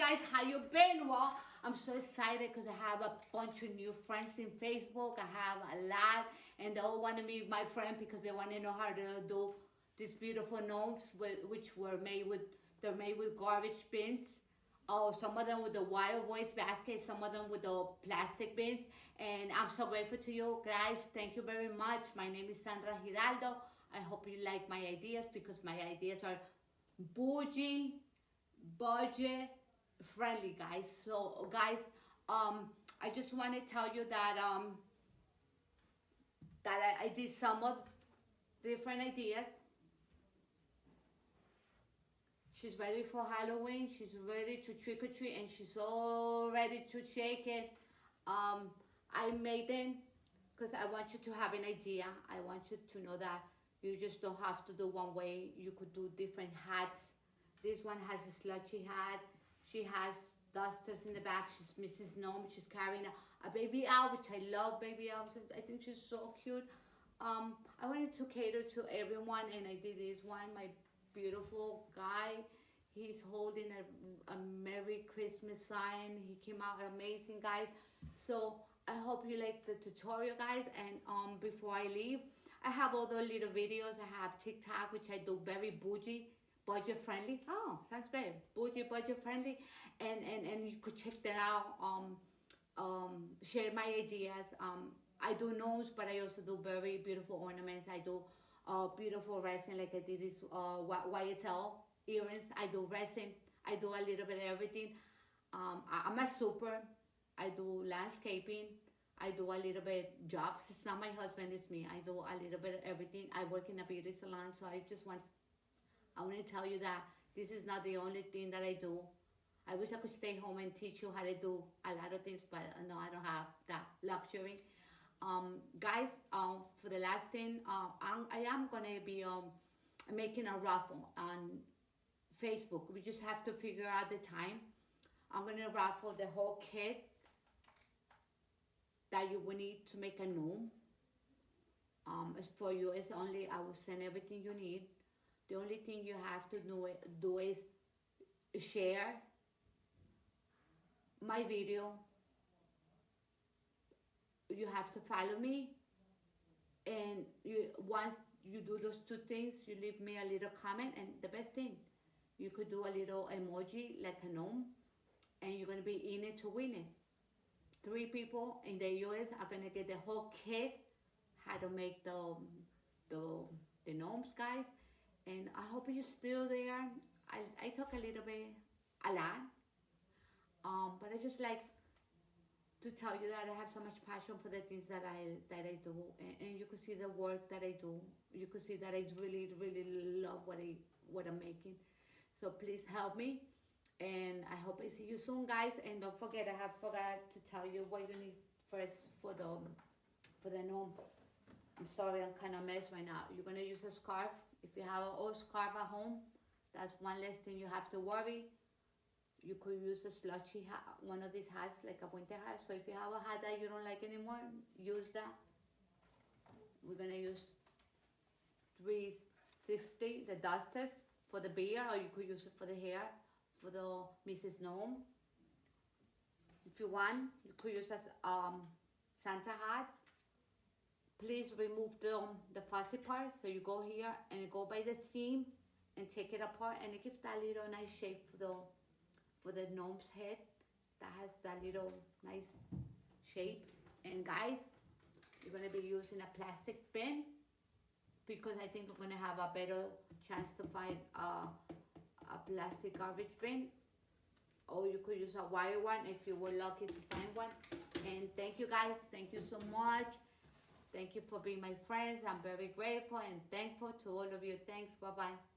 guys, how you been? Well, I'm so excited because I have a bunch of new friends in Facebook. I have a lot, and they all want to be my friend because they want to know how to do these beautiful gnomes, which were made with garbage bins. Oh, some of them with the wild waste basket, some of them with the plastic bins. And I'm so grateful to you guys. Thank you very much. My name is Sandra Giraldo. I hope you like my ideas because my ideas are bougie, budget friendly, guys. So guys, I just want to tell you that I did some of different ideas. She's ready for Halloween. She's ready to trick or treat, and she's all ready to shake it. I made them because I want you to have an idea. I want you to know that you just don't have to do one way. You could do different hats. This one has a sludgy hat. She has dusters in the back. She's Mrs. Gnome. She's carrying a baby owl, which I love baby owls. I think she's so cute. I wanted to cater to everyone, and I did this one. My beautiful guy, he's holding a Merry Christmas sign. He came out amazing, guys. So I hope you like the tutorial, guys. And before I leave, I have all the little videos. I have TikTok, which I do very bougie, budget friendly. Oh, sounds great. Bougie, budget friendly. And you could check that out. Share my ideas. I do gnomes, but I also do very beautiful ornaments. I do beautiful resin, like I did this YSL earrings. I do resin. I do a little bit of everything. I'm a super. I do landscaping. I do a little bit jobs. It's not my husband, it's me. I do a little bit of everything. I work in a beauty salon, so I want to tell you that this is not the only thing that I do. I wish I could stay home and teach you how to do a lot of things, but no, I don't have that luxury. Guys, for the last thing, I am gonna be making a raffle on Facebook. We just have to figure out the time. I'm gonna raffle the whole kit that you will need to make a gnome. It's for you. It's only, I will send everything you need. The only thing you have to do is share my video. You have to follow me, and once you do those two things, you leave me a little comment. And the best thing, you could do a little emoji like a gnome, and you're gonna be in it to win it. 3 people in the US are gonna get the whole kit, how to make the gnomes, guys. And I hope you're still there. I talk a lot, but I just like to tell you that I have so much passion for the things that I do, and you could see the work that I do. You could see that I really love what I'm making. So please help me, and I hope I see you soon, guys. And don't forget, I forgot to tell you what you need first for the gnome. I'm sorry, I'm kind of messed right now. You're gonna use a scarf. If you have an old scarf at home, that's one less thing you have to worry. You could use a slushy hat, one of these hats, like a winter hat. So if you have a hat that you don't like anymore, use that. We're gonna use 360, the dusters for the beard, or you could use it for the hair, for the Mrs. Gnome. If you want, you could use a Santa hat. Please remove the fuzzy part. So you go here and go by the seam and take it apart, and it gives that little nice shape for the gnome's head. That has that little nice shape. And guys, you're gonna be using a plastic bin because I think we're gonna have a better chance to find a plastic garbage bin. Or you could use a wire one if you were lucky to find one. And thank you, guys. Thank you so much. Thank you for being my friends. I'm very grateful and thankful to all of you. Thanks. Bye-bye.